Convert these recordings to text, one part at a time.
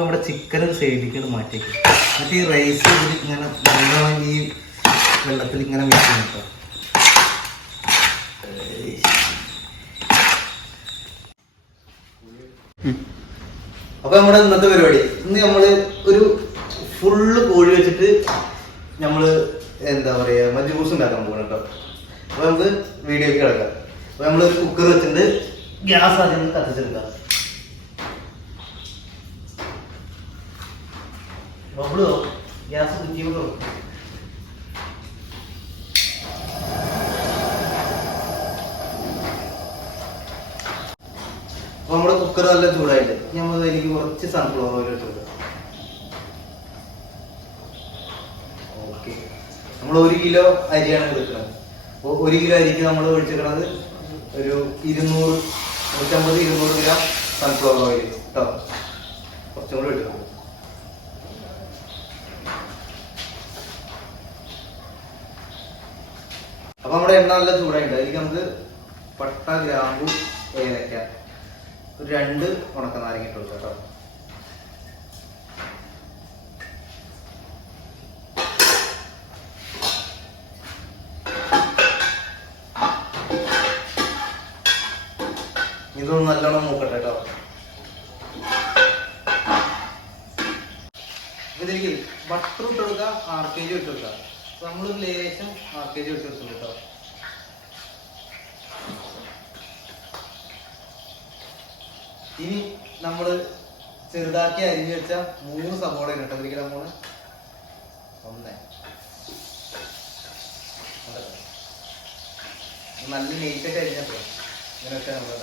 നമുക്ക് നമ്മുടെ ചിക്കൻ സൈഡിലേക്ക് മാറ്റിയേക്കും. എന്നിട്ട് ഈ റൈസ് ഇങ്ങനെ നല്ലോണം ഈ വെള്ളത്തിൽ ഇങ്ങനെ വെച്ച് കേട്ടോ. അപ്പൊ നമ്മുടെ ഇന്നത്തെ പരിപാടി, ഇന്ന് നമ്മള് ഒരു ഫുള്ള് കോഴി വെച്ചിട്ട് നമ്മള് എന്താ പറയാ മജ്ബൂസ് ഉണ്ടാക്കാൻ പോകണം കേട്ടോ. അപ്പൊ നമുക്ക് വീഡിയോക്ക് കിടക്കാം. അപ്പൊ നമ്മളൊരു കുക്കർ വെച്ചിട്ട് ഗ്യാസ് ആദ്യം കത്തിച്ചെടുക്കാം. ഗ്യാസ് കുറ്റിയുള്ളൂ. അപ്പൊ നമ്മുടെ കുക്കർ നല്ല ചൂടായിട്ട് നമ്മൾ എനിക്ക് കുറച്ച് സൺഫ്ലവർ ഓയിൽ ഇട്ട് കൊടുക്കാം. ഓക്കെ, നമ്മൾ 1 കിലോ അരിയാണ് എടുക്കുന്നത്. അപ്പോൾ 1 കിലോ അരിക്ക് നമ്മൾ ഒഴിച്ചിരിക്കുന്നത് ഒരു 150-200 ഗ്രാം സൺഫ്ലവർ ഓയിൽ കേട്ടോ. കുറച്ചും കൂടി എടുക്കണം. അപ്പൊ നമ്മുടെ എണ്ണ നല്ല ചൂടായിട്ട് അതിലേക്ക് നമുക്ക് പട്ട, ഗ്രാമ്പു, ഏലക്ക, ഒരു 2 ഉണക്കനാരങ്ങ ഇട്ട് കൊടുക്കാം കേട്ടോ. ഇതൊന്ന് നല്ലോണം മൂക്കട്ടെ കേട്ടോ. ഇതിലേക്ക് ബട്ടർ ഇട്ട് കൊടുക്കുക, RKG ഇട്ട് കൊടുക്കുക. അപ്പൊ നമ്മളൊരു ലേശം RKG ഇട്ട് കൊടുക്കും കേട്ടോ. ഇനി നമ്മള് ചെറുതാക്കി അരിഞ്ഞു വെച്ച 3 സവോള കേട്ടോ. ഇതിലേക്ക് നമ്മള് 1 നല്ല നെയ്റ്റൊക്കെ അരിഞ്ഞപ്പോ ഇങ്ങനെയൊക്കെ നമ്മൾ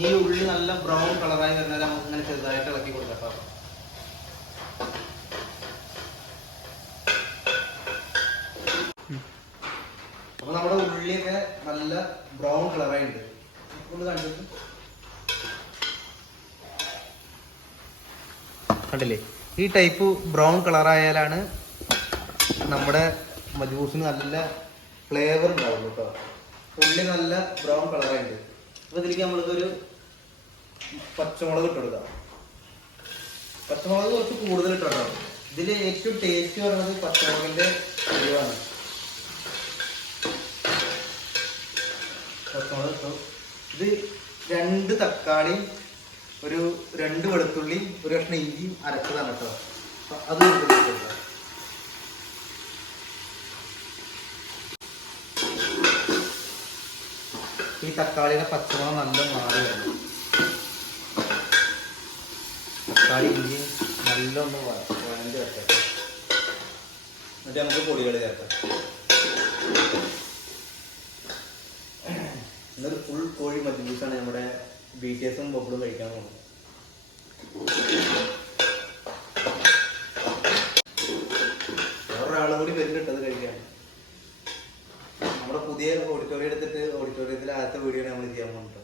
ഈ ഉള്ളി നല്ല ബ്രൗൺ കളറായി വരുന്നത് നമുക്ക് ഇങ്ങനെ ചെറുതായിട്ട് ഇളക്കി കൊടുക്കാം. അപ്പൊ നമ്മുടെ ഉള്ളിയൊക്കെ നല്ല ബ്രൗൺ കളറായി ഉണ്ട്. കണ്ടില്ലേ, ഈ ടൈപ്പ് ബ്രൗൺ കളറായാലാണ് നമ്മുടെ മജ്ബൂസിന് നല്ല ഫ്ലേവർ ഉണ്ടാവുള്ളൂ കേട്ടോ. ഉള്ളി നല്ല ബ്രൗൺ കളറായിട്ട്. അപ്പൊ ഇതിലേക്ക് നമ്മൾക്കൊരു പച്ചമുളക് ഇട്ട് കൊടുക്കാം. പച്ചമുളക് കുറച്ച് കൂടുതൽ ഇട്ടോ. ഇതിൽ ഏറ്റവും ടേസ്റ്റ് പറയുന്നത് പച്ചമുളകിന്റെ എരിവാണ്. പച്ചമുളക് ഇട്ടു. ഇത് 2 തക്കാളി, ഒരു 2 വെളുത്തുള്ളി, ഒരു കഷ്ണം ഇഞ്ചിയും അരച്ചതാണ് കേട്ടോ. അത് കൊടുക്കാം. ഈ തക്കാളിയുടെ പച്ചമുളക് നല്ല മാറി വരണം. തക്കാളി ഇഞ്ചി നല്ലൊന്ന് വഴഞ്ഞ് വെക്കാം. എന്നിട്ട് നമുക്ക് പൊടികൾ ചേർക്കാം. ഇന്നൊരു ഫുൾ കോഴി മജ്ബൂസാണ് നമ്മുടെ BTS ബബ്ബിളും കഴിക്കാൻ പോകുന്നത്. വേറൊരാളും കൂടി വരുന്നുണ്ടത് കഴിക്കാൻ. നമ്മുടെ പുതിയ ഓഡിറ്റോറിയം എടുത്തിട്ട് ഓഡിറ്റോറിയത്തിൽ ആദ്യത്തെ വീഡിയോ നമ്മൾ ചെയ്യാൻ പോകുന്നുണ്ട്.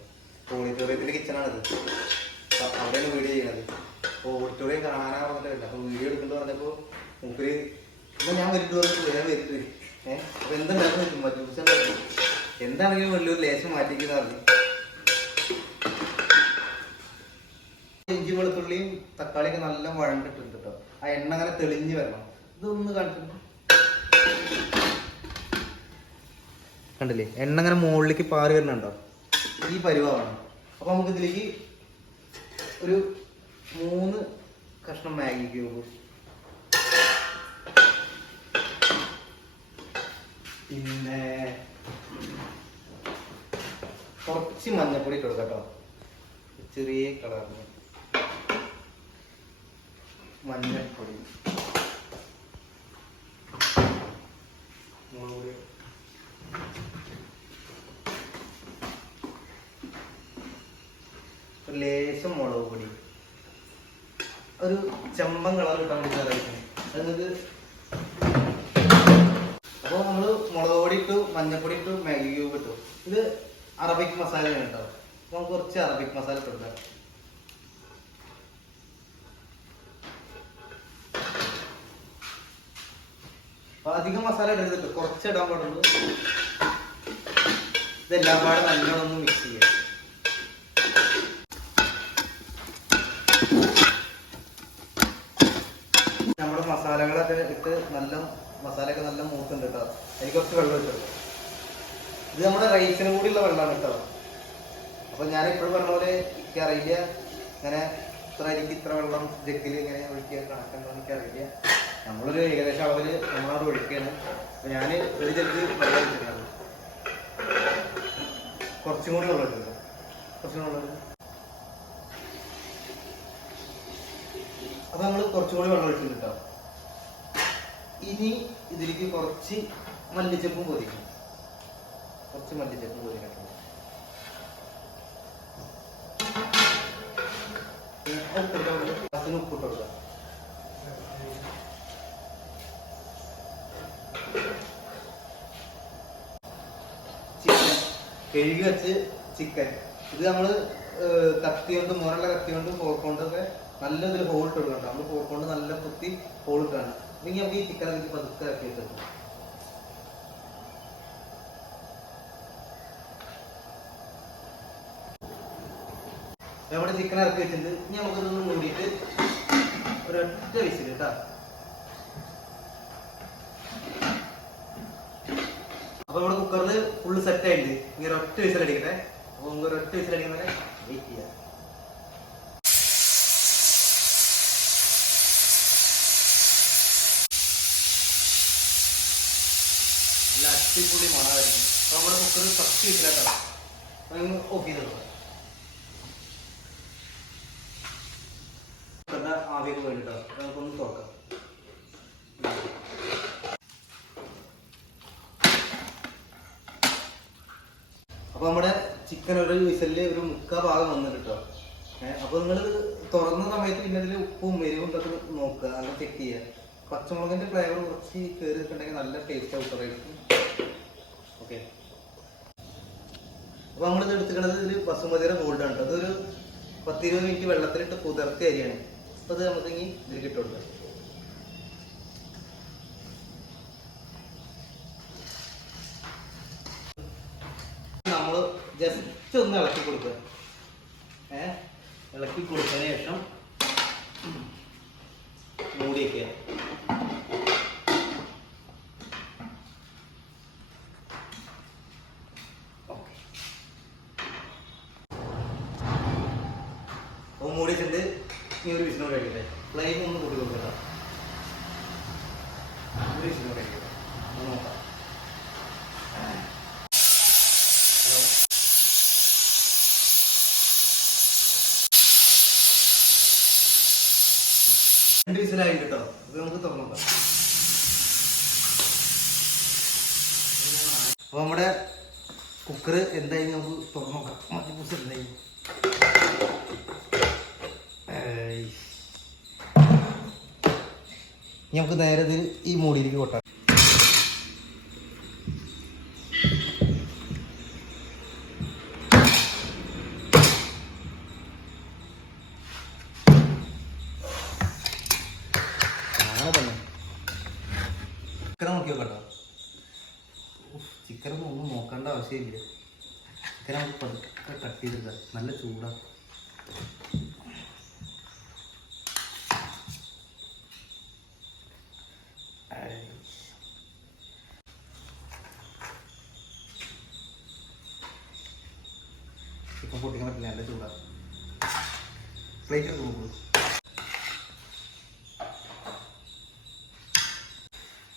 ഓഡിറ്റോറിയത്തിൻ്റെ കിച്ചണാണിത്. അവിടെയാണ് വീഡിയോ ചെയ്യണത്. അപ്പോൾ ഓഡിറ്റോറിയം കാണാനാ പറഞ്ഞിട്ടില്ല. അപ്പോൾ വീഡിയോ എടുക്കേണ്ടി പറഞ്ഞപ്പോൾ മൂപ്പര് ഇപ്പം ഞാൻ വരിട്ട് പറഞ്ഞു വേറെ വരിട്ട്. അപ്പോൾ എന്തുണ്ടാക്കും മജ്ബൂസ് ഉണ്ടാക്കും. എന്താണെങ്കിലും വലിയൊരു ലേശം മാറ്റിക്കുന്ന പറഞ്ഞു. ഇഞ്ചി വെളുത്തുള്ളിയും തക്കാളിയൊക്കെ നല്ല വഴണ്ടിട്ടുണ്ട് കേട്ടോ. ആ എണ്ണ അങ്ങനെ തെളിഞ്ഞ് വരണം. ഇതൊന്ന് കാണിച്ചിട്ട് കണ്ടില്ലേ, എണ്ണ അങ്ങനെ മുകളിലേക്ക് പാറി വരുന്നുണ്ടോ? ഈ പരിവാണ്. അപ്പൊ നമുക്ക് ഇതിലേക്ക് ഒരു 3 കഷ്ണം മാഗി ക്യൂബ്, പിന്നെ കുറച്ച് മഞ്ഞപ്പൊടി ഇട്ട് കൊടുക്കാം കേട്ടോ. ചെറിയ കളറിന് മഞ്ഞപ്പൊടി, മുളക്, ലേശം മുളക് പൊടി, ഒരു ചെമ്പൻ കളർ കിട്ടാൻ വേണ്ടി അറിയിക്കുന്നത് അത് നിങ്ങൾക്ക്. അപ്പോൾ നമ്മൾ മുളക് പൊടി ഇട്ടു, മഞ്ഞപ്പൊടി ഇട്ടു, മാഗി ക്യൂബ് ഇട്ടു. ഇത് അറബിക് മസാലയാണ് കേട്ടോ. അപ്പോൾ നമുക്ക് കുറച്ച് അറബിക് മസാല ഇട്ട് കൊടുക്കാം. അധികം മസാല ഇടരുത്, കുറച്ച് ഇടാൻ പാടുള്ളൂ. ഇതെല്ലാം പാടെ നല്ലോണം മിക്സ് ചെയ്യാം. നമ്മുടെ മസാലകളൊക്കെ ഇട്ട് മസാലയൊക്കെ നല്ല മൂത്തുണ്ട് കേട്ടോ. അതിന് കുറച്ച് വെള്ളം ഇട്ടിട്ടുണ്ട്. ഇത് നമ്മുടെ റൈസിനും കൂടിയുള്ള വെള്ളമാണ് കേട്ടോ. അപ്പൊ ഞാൻ ഇപ്പോഴും പറഞ്ഞ പോലെ എനിക്ക് അറിയില്ല ഇങ്ങനെ ഇത്ര വെള്ളം ജഗ്ഗിൽ ഇങ്ങനെ ഒഴിക്കുക കണക്കുണ്ടോ എനിക്കറിയില്ല. നമ്മളൊരു ഏകദേശം അളവിൽ നമ്മളവിടെ ഒഴിക്കുകയാണ്. അപ്പൊ ഞാൻ ഒരു ജഗ്ഗ് വെള്ളം ഒഴിച്ചിട്ടാണ്. കുറച്ചും കൂടി വെള്ളം ഇട്ടിട്ടുണ്ട്. അപ്പൊ നമ്മൾ കുറച്ചും കൂടി വെള്ളം ഒഴിച്ചിട്ടുണ്ട് കേട്ടോ. ഇനി ഇതിലേക്ക് കുറച്ച് മല്ലിച്ചപ്പും പൊതിക്കണം. അതിന് ഉപ്പിട്ട് കൊടുക്കുക. കഴുകി വെച്ച് ചിക്കൻ ഇത് നമ്മള് കത്തി കൊണ്ട് മുരള്ള കത്തി കൊണ്ട് ഫോർക്കൊണ്ടൊക്കെ നല്ലൊരു ഹോൾ ഇട്ട് കൊടുക്കണം. നമ്മൾ ഫോർക്കൊണ്ട് നല്ല കുത്തി ഹോൾ ഇട്ടാണ്. ഇല്ലെങ്കിൽ നമുക്ക് ഈ ചിക്കൻ അതിലേക്ക് പതുക്കെ ഇറക്കി വെച്ചെടുക്കും. നമ്മുടെ ചിക്കൻ ഇറക്കി വെച്ചിട്ട് ഇനി നമുക്കിതൊന്ന് മൂടിയിട്ട് ഒരൊറ്റ വിസിൽ കേട്ടോ. അപ്പൊ നമ്മുടെ കുക്കറിൽ ഫുള്ള് സെറ്റ് ആയിട്ടുണ്ട്. ഇങ്ങനെ ഒറ്റ വിസിൽ അടിക്കട്ടെ. അപ്പൊ നമുക്ക് ഒരൊറ്റ വിസിൽ അടിക്കുന്നവരെ വെയിറ്റ് ചെയ്യാം. നല്ല അടിപൊളി മണമായിരുന്നു. അപ്പൊ നമ്മുടെ കുക്കറിൽ 10 വിസിലാട്ടോ. ഓഫ് ചെയ്ത് കൊടുക്കാം. ആവിയൊക്കെ വേണ്ടിട്ടോ നമുക്കൊന്ന് തുറക്കാം. അപ്പൊ നമ്മുടെ ചിക്കൻ ഒരു വിസലില് ഒരു 3/4 ഭാഗം വന്നിട്ട് കേട്ടോ. അപ്പൊ നിങ്ങൾ തുറന്ന സമയത്ത് പിന്നെ ഇതിൽ ഉപ്പും എരിവും ഇതൊക്കെ നോക്കുക, അങ്ങനെ ചെക്ക് ചെയ്യുക. പച്ചമുളകിന്റെ ഫ്ലേവർ കുറച്ച് കയറി നിൽക്കുന്നുണ്ടെങ്കിൽ നല്ല ടേസ്റ്റ് ഔട്ടറായിരിക്കും. ഓക്കെ. അപ്പൊ നമ്മളിത് എടുത്തിട്ടുള്ളത് ഇതിൽ ബസുമതിയുടെ ഗോൾഡാണ് കേട്ടോ. അതൊരു 10-20 മിനിറ്റ് വെള്ളത്തിലിട്ട് കുതിർത്തിയ അരിയാണ്. അപ്പൊ അത് നമുക്ക് ഇനി ഇതിലേക്ക് ഇട്ട് കൊടുക്കാം. നമ്മൾ ജസ്റ്റ് ഒന്ന് ഇളക്കി കൊടുക്കുക. ഇളക്കി കൊടുത്തതിന് ശേഷം മൂടി വയ്ക്കുക. അപ്പോൾ മൂടി വെച്ചിട്ട് ഈ ഒരു വിസിനോട് കഴിക്കട്ടെ. ഫ്ലെയിം ഒന്ന് കൂട്ടി കൊടുക്കട്ടോ. ഒരു വിസിനോട് കഴിക്കട്ടെ. നോക്കാം. ഹലോ, 2 വിസിലായി കേട്ടോ. ഇത് നമുക്ക് തുറന്നു നോക്കാം. അപ്പോൾ നമ്മുടെ കുക്കർ എന്തായാലും നമുക്ക് തുറന്നു നോക്കാം. മറ്റു കുറിച്ച് എന്തായാലും നമുക്ക് നേരെ ഇത് ഈ മൂടിയിലേക്ക് കൊട്ടാം. ചിക്കൻ നോക്കി നോക്കട്ടോ. ചിക്കനൊന്നും ഒന്നും നോക്കേണ്ട ആവശ്യമില്ല. ചിക്കൻ നമുക്ക് പതുക്കെ കട്ട് ചെയ്തെടുക്കാം. നല്ല ചൂടാണ്. ചിക്കൻ പൊട്ടിക്കാൻ പറ്റില്ല, നല്ല ചൂടാണ്. പ്ലേറ്റ് ഒക്കെ നോക്കൂ.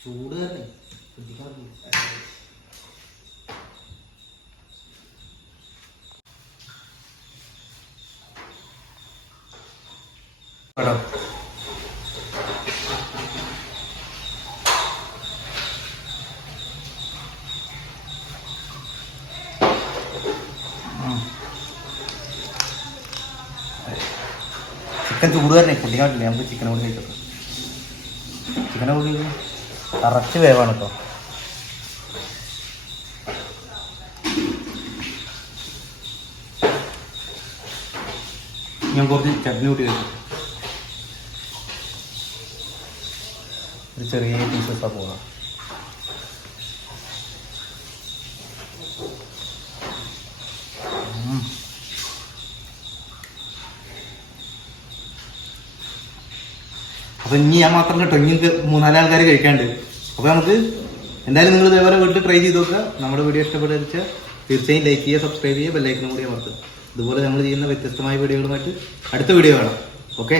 ചൂട് തന്നെ ശ്രദ്ധിക്കാൻ പറ്റില്ല. ചിക്കൻ ചൂട് തന്നെ പൊട്ടിക്കാൻ പറ്റില്ല. നമുക്ക് ചിക്കനെ കൂടി കഴിച്ചോ. ചിക്കനെ കൂടി കറക്റ്റ് വേവാണ് കേട്ടോ. ഞാൻ കുറച്ച് ചട്നി കൂട്ടി കഴിച്ചു. ഒരു ചെറിയ പീസസാണ് പോകാം. അപ്പൊ ഇനി ഞാൻ മാത്രം കേട്ടോ, ഇനി 3-4 ആൾക്കാർ കഴിക്കാണ്ട്. അപ്പൊ നമുക്ക് എന്തായാലും നിങ്ങൾ ഇതേപോലെ വീട്ടിൽ ട്രൈ ചെയ്ത് നോക്കുക. നമ്മുടെ വീഡിയോ ഇഷ്ടപ്പെട്ടാൽ തീർച്ചയായും ലൈക്ക് ചെയ്യുക, സബ്സ്ക്രൈബ് ചെയ്യുക, ബെല്ലൈക്കനും കൂടി അമർത്തുക. ഇതുപോലെ നമ്മൾ ചെയ്യുന്ന വ്യത്യസ്തമായ വീഡിയോകളുമായിട്ട് അടുത്ത വീഡിയോ കാണാം. ഓക്കെ.